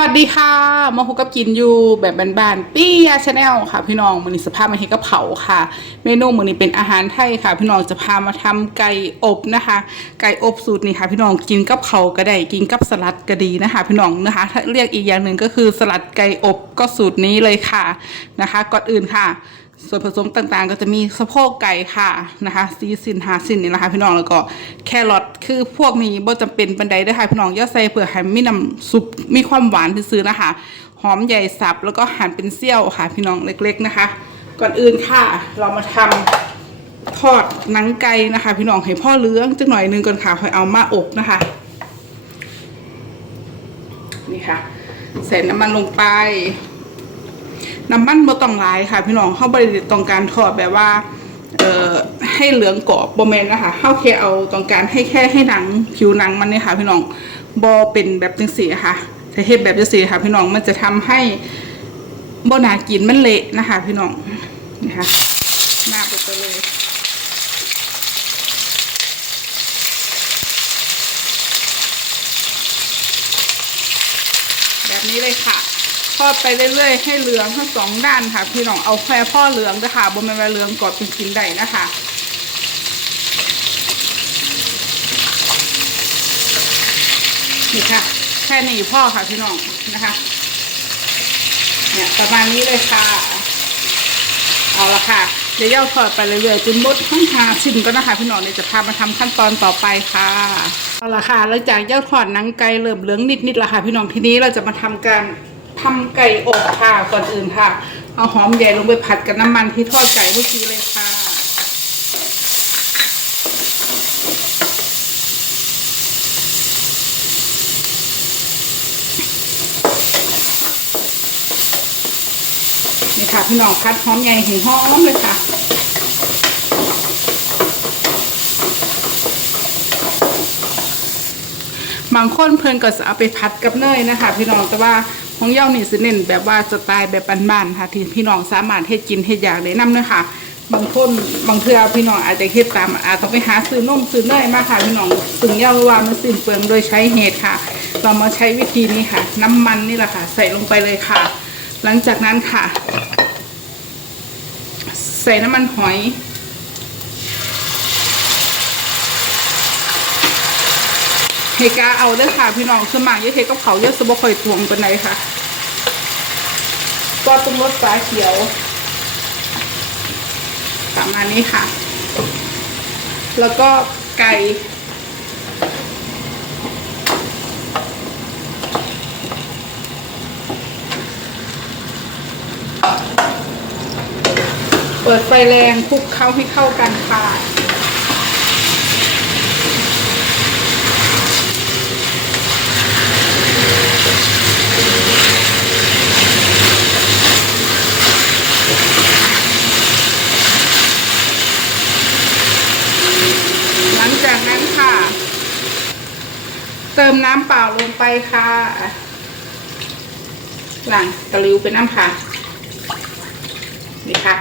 วัสดีค่ะมาพบกับกินอยู่แบบบ้านๆปี้ยาชาแนลค่ะ พี่น้องมือนี้สภาพมันเฮดกะเผาค่ะ เมนูมือนี้เป็นอาหารไทยค่ะ พี่น้องจะพามาทำไก่อบนะคะ ไก่อบสูตรนี้ค่ะ พี่น้องกินกับเขาก็ได้กินกับสลัดก็ดีนะคะ พี่น้องนะคะ ถ้าเรียกอีกอย่างหนึ่งก็คือสลัดไก่อบก็สูตรนี้เลยค่ะนะคะ ก่อนอื่นค่ะ ส่วนผสมต่างๆ ก็จะมีสะโพกไก่ค่ะนะคะซีซินหาซินนี่นะคะพี่น้องแล้วก็แครอทคือพวกนี้บ่จำเป็นปันใดเด้ค่ะพี่น้องย่าใส่เผื่อให้มีน้ำซุปมีความหวานซื้อๆนะคะ หอมใหญ่สับแล้วก็หั่นเป็นเสี้ยวค่ะ พี่น้องเล็ก ๆนะคะ ก่อนอื่นค่ะ เรามาทำทอดหนังไก่นะคะ พี่น้องให้พ่อเลื้องจังหน่อยนึงก่อนค่ะค่อยเอามาอบนะคะนี่ค่ะใส่น้ำมันลงไป น้ำมันบ่ต้องหลายค่ะ พี่น้องเข้าบริต้องการทอดแบบว่าเอ่อให้เหลืองกรอบบ่แม่นนะคะเข้าแค่เอาต้องการให้แค่ให้หนังผิวหนังมันเนี่ยค่ะ พี่น้องบ่เป็นแบบจังสีค่ะถ้าเฮ็ดแบบจังสีค่ะ พี่น้องมันจะทำให้บ่น่ากินมันเละนะคะ พี่น้องนี่ค่ะหน้าไปเลยแบบนี้เลยค่ะ ทอดไปเรื่อยๆ ให้เหลืองทั้งสองด้านค่ะ พี่น้องเอาแค่พ่อเหลืองนะคะบนแม่เหลืองกรอบเป็นกินได้นะคะนี่ค่ะ แค่นี้พ่อค่ะพี่น้องนะคะ เนี่ยประมาณนี้เลยค่ะ เอาละค่ะ เดี๋ยวย่าทอดไปเรื่อยๆจนหมดทั้งหาชิ้นก็นะคะ พี่น้องเดี๋ยวจะพามาทำขั้นตอนต่อไปค่ะเอาละค่ะหลังจากย่าทอดหนังไก่เริ่มเหลืองนิดๆและค่ะ พี่น้องทีนี้เราจะมาทำการ ทำไก่อบค่ะก่อนอื่นค่ะ เอาหอมใหญ่ลงไปผัดกับน้ำมันที่ทอดไก่เมื่อกี้เลยค่ะ นี่ค่ะพี่น้องคัดหอมใหญ่ถึงหอมเลยค่ะ บางคนเพิ่นก็จะเอาไปผัดกับเนยนะคะ พี่น้องแต่ว่าของเย่านี่สิเน้นแบบว่าสไตล์แบบบ้านๆค่ะที่พี่น้องสามารถเฮ็ดกินเฮ็ดอยากได้นำเนาะค่ะ บางคนบางเทื่อพี่น้องอาจจะเฮ็ดตามอาจต้องไปหาซื้อนมซื้อเนยมาค่ะพี่น้องซึ่งเย่าว่ามันสิ้นเปลืองโดยใช้เหตุค่ะ เรามาใช้วิธีนี้ค่ะ น้ำมันนี่แหละค่ะ ใส่ลงไปเลยค่ะ หลังจากนั้นค่ะ ใส่น้ำมันหอย เฮกาเอาเด้อค่ะ พี่น้องสมัครเยอะเฮกับเขาเยอะสบค่อยตวงเป็นไรค่ะก็ต้มรสฟ้าเขียวประมาณนี้ค่ะ แล้วก็ไก่เปิดไฟแรงคลุกเข้าให้เข้ากันค่ะ จากนั้นค่ะ เติมน้ำเปล่าลงไปค่ะหลังตะลิวเป็นน้ำค่ะนี่ค่ะ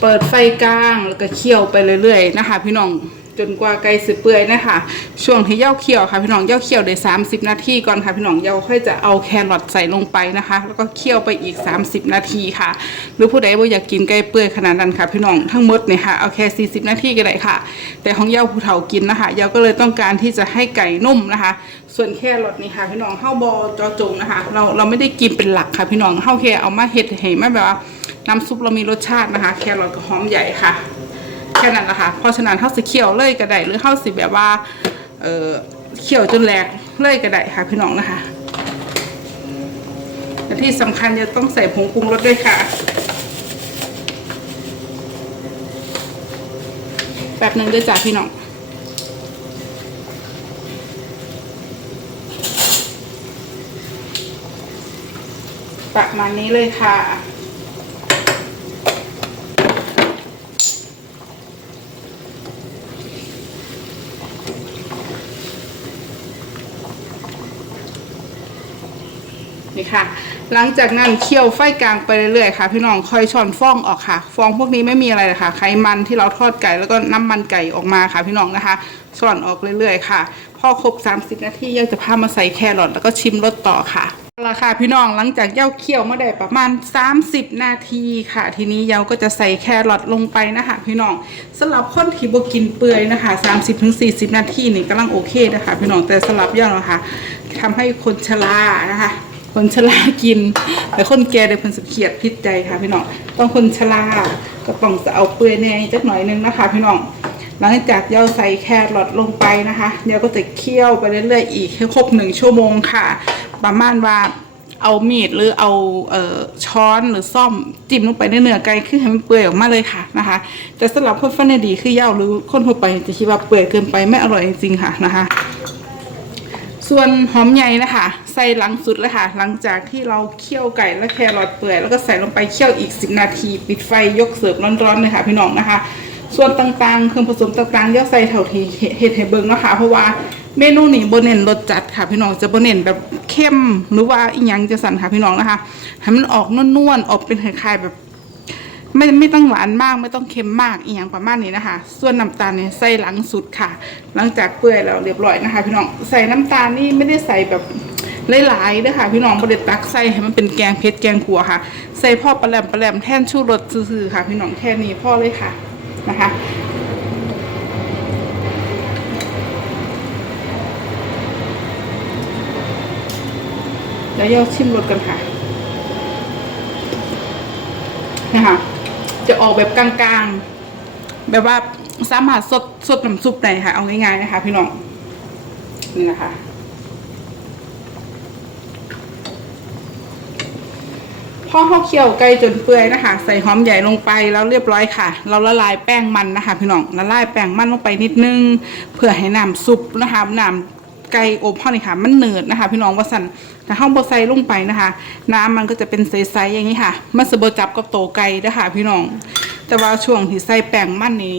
เปิดไฟกลางแล้วก็เคี่ยวไปเรื่อยๆนะคะ พี่น้อง จนกว่าไก่สิเปื่อยนะคะ ช่วงที่เย่าเคี่ยวค่ะพี่น้องเย่าเคี่ยวได้30 นาทีก่อนค่ะพี่น้องเย่าค่อยจะเอาแครอทใส่ลงไปนะคะ แล้วก็เคี่ยวไปอีก 30 นาทีค่ะ หรือผู้ใดบ่อยากกินไก่เปื่อยขนาดนั้นค่ะพี่น้องทั้งหมดเนี่ยค่ะเอาแค่40 นาทีก็ได้ค่ะ แต่ของเย่าผู้เฒ่ากินนะคะเย่าก็เลยต้องการที่จะให้ไก่นุ่มนะคะ ส่วนแครอทนี่ค่ะพี่น้องเข้าบอจอจงนะคะ เราเราไม่ได้กินเป็นหลักค่ะพี่น้องเข้าแค่เอามาเฮ็ดให้มแบบว่าน้ำซุปเรามีรสชาตินะคะ แครอทกับหอมใหญ่ค่ะ แค่นั้นแหละค่ะเพราะฉะนั้นเข้าสิเคี่ยวเลยก็ได้หรือเข้าสิแบบว่าเออเคี่ยวจนแหลกเลยก็ได้ค่ะพี่น้องนะคะและที่สำคัญจะต้องใส่ผงปรุงรสด้วยค่ะแป๊บหนึ่งด้วยจ้ะพี่น้องประมาณนี้เลยค่ะ นี่ค่ะ หลังจากนั้นเคี่ยวไฟกลางไปเรื่อยๆค่ะ พี่น้องค่อยช้อนฟองออกค่ะ ฟองพวกนี้ไม่มีอะไรเลยค่ะ ไขมันที่เราทอดไก่แล้วก็น้ำมันไก่ออกมาค่ะ พี่น้องนะคะช้อนออกเรื่อยๆค่ะ พอครบ 30 นาทียังจะพามาใส่แครอทแล้วก็ชิมรสต่อค่ะราคาพี่น้องหลังจากเย่าเคี่ยวมาได้ประมาณ 30 นาทีค่ะ ทีนี้เยาก็จะใส่แครอทลงไปนะคะพี่น้องสำหรับคนที่บ่กินเปื่อยนะคะ 30-40 นาทีนี่กำลังโอเคนะคะ พี่น้องแต่สำหรับเย่านะคะทำให้คนชรานะคะ คนชรากิน แต่คนแก่ได้เพิ่นสิเครียดพิษใจค่ะพี่น้องต้องคนชราก็ต้องจะเอาเปื่อยแหน่จักหน่อยนึงนะคะ พี่น้องหลังจากเย่าใส่แครอทลงไปนะคะเดี๋ยวก็จะเคี่ยวไปเรื่อยๆอีกให้ครบหนึ่งชั่วโมงค่ะ ประมาณว่าเอามีดหรือเอาเออช้อนหรือซ่อมจิ้มลงไปในเนื้อไก่คือให้มันเปื่อยออกมาเลยค่ะนะคะแต่สำหรับคนฟันเนดีคือเย่าหรือคนทั่วไปจะคิดว่าเปื่อยเกินไปไม่อร่อยจริงๆค่ะนะคะ ส่วนหอมใหญ่นะคะ ใส่หลังสุดเลยค่ะ หลังจากที่เราเคี่ยวไก่และแครอทเปื่อยแล้วก็ใส่ลงไปเคี่ยวอีก 10 นาที ปิดไฟยกเสิร์ฟร้อนๆเลยค่ะพี่น้องนะคะ ส่วนต่างๆ เครื่องผสมต่างๆเดี๋ยวใส่เท่าที่เฮ็ดให้เบิ่งนะคะ เพราะว่าเมนูนี้บ่เน้นรสจัดค่ะพี่น้องจะบ่เน้นแบบเข้มหรือว่าอีหยังจะสั่นค่ะพี่น้องนะคะให้มันออกนวลๆออกเป็นคล้ายๆแบบ ไม่ไม่ต้องหวานมากไม่ต้องเค็มมากอีกอย่างประมาณนี้นะคะ ส่วนน้ำตาลเนี่ยใส่หลังสุดค่ะ หลังจากเปื่อยแล้วเรียบร้อยนะคะ พี่น้องใส่น้ำตาลนี่ไม่ได้ใส่แบบหลายๆนะคะพี่น้องประเด็ตักใส่ให้มันเป็นแกงเผ็ดแกงขัวค่ะ ใส่พ่อปลาแหลมปลาแหลมแท่นชูรสซื่อๆค่ะ พี่น้องแค่นี้พ่อเลยค่ะนะคะแล้วย่อชิมรสกันค่ะนะคะ จะออกแบบกลางๆ แบบว่าสามารถสดสดน้ำซุปได้ค่ะ เอาง่ายๆนะคะ พี่น้อง นี่นะคะพอเขาเคี่ยวไก่จนเปื่อยนะคะ ใส่หอมใหญ่ลงไปแล้วเรียบร้อยค่ะ เราละลายแป้งมันนะคะ พี่น้องละลายแป้งมันลงไปนิดนึง เพื่อให้น้ำซุปนะคะน้ำ ไก่อบเขานี่ค่ะ มันเนืดนะคะ พี่น้องว่าสันแต่ห้องบใส่ลงไปนะคะ น้ำมันก็จะเป็นใสๆอย่างนี้ค่ะ มันสะบจับกับโตไก่นะคะพี่น้อง แต่ว่าช่วงที่ใส่แป้งมันนี่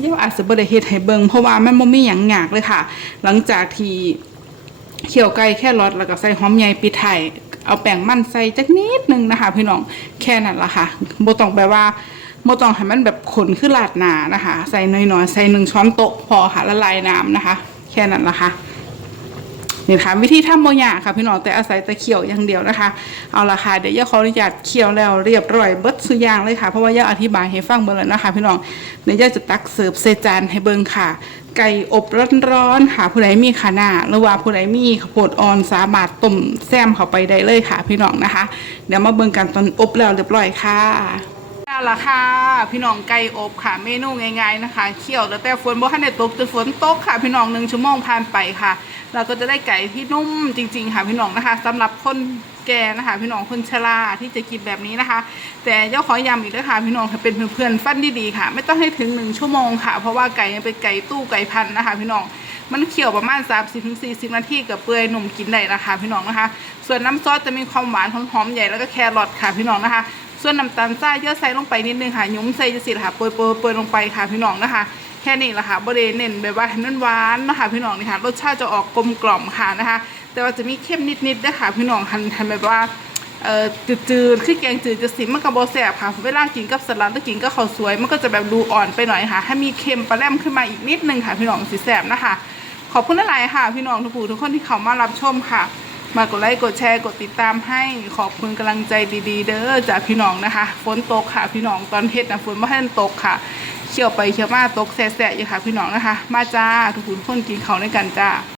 เรียกว่าอาจจะบ่ได้เฮ็ดให้เบิงเพราะว่ามันบ่มีหยังหยากเลยค่ะ หลังจากที่เคี่ยวไก่แค่รสแล้วก็ใส่หอมใหญ่ปิดไทยเอาแป้งมันใส่จักนิดนึงนะคะ พี่น้องแค่นั้นละค่ะบ่ต้องแบบว่าบ่ต้องให้มันแบบขนขึ้นลาดหนานะคะ ใส่น้อยๆใส่หนึ่งช้อนโต๊ะพอค่ะละลายน้ำนะคะ แค่นั้นละค่ะ นี่ค่ะวิธีทำโมยาค่ะพี่น้องแต่อาศัยแต่เคี่ยวอย่างเดียวนะคะ เอาละค่ะเดี๋ยวย่าขออนุญาตเคี่ยวแล้วเรียบร้อยเบิดสุยางเลยค่ะเพราะว่าย่าอธิบายให้ฟังเบิ่งแล้วนะคะ พี่น้องเดี๋ยวย่าจะตักเสิร์ฟใส่จานให้เบิ่งค่ะ ไก่อบร้อนๆค่ะผู้ใดมีขานาหรือว่าผู้ใดมีข้าวโพดอ่อนสามารถต้มแซมเข้าไปได้เลยค่ะ พี่น้องนะคะ เดี๋ยวมาเบิ่งกันตอนอบแล้วเรียบร้อยค่ะ ละค่ะ พี่น้องไก่อบค่ะ เมนูง่ายๆนะคะ เคี่ยวแล้วแต่ฝนบ่ทันได้ตกจนฝนตกค่ะ พี่น้องหนึ่งชั่วโมงผ่านไปค่ะ เราก็จะได้ไก่ที่นุ่มจริง ๆ ค่ะ พี่น้องนะคะสำหรับคนแก่นะคะ พี่น้องคนชราที่จะกินแบบนี้นะคะ แต่เจ้าขอย้ำอีกนะคะพี่น้องเป็นเพื่อนๆฟันดีๆค่ะ ไม่ต้องให้ถึงหนึ่งชั่วโมงค่ะ เพราะว่าไก่ยังเป็นไก่ตู้ไก่พันนะคะ พี่น้องมันเคี่ยวประมาณ 30-40 นาทีกับเปื่อยหนุ่มกินได้นะคะ พี่น้องนะคะ ส่วนน้ำซอสจะมีความหวานของหอมใหญ่แล้วก็แครอทค่ะ พี่น้องนะคะ ส่วนน้ำตาลทรายเยอะใส่ลงไปนิดนึงค่ะยุ้มใส่จะสิค่ะโปรยโปรยโปรยลงไปค่ะพี่น้องนะคะ แค่นี้แหละค่ะบริเน้นแบบว่าให้มันหวานนะคะพี่น้องนี่ค่ะรสชาติจะออกกลมกล่อมค่ะนะคะ แต่ว่าจะมีเข้มนิดๆด้ค่ะพี่น้องทันทันแบบว่าเอ่อจืดๆคือแกงจืดจะสิมันกับบแสบค่ะเวลากินกับสลัดแล้วกินก็ข้าวสวย มันก็จะแบบดูอ่อนไปหน่อยค่ะ ให้มีเค็มปลาแรมขึ้นมาอีกนิดนึงค่ะ พี่น้องสีแสบนะคะ ขอบคุณหลายค่ะ พี่น้องทุกผู้ทุกคนที่เข้ามารับชมค่ะ มากดไลค์กดแชร์กดติดตามให้ขอบคุณกำลังใจดีๆ เด้อจากพี่น้องนะคะฝนตกค่ะพี่น้องตอนเฮ็ดนะฝนไม่ให้ตกค่ะเขี่ยวไปเขี่ยวมาตกแสะๆอยู่ค่ะพี่น้องนะคะ มาจ้าทุกผู้ทุกคนกินเขาด้วยกันจ้า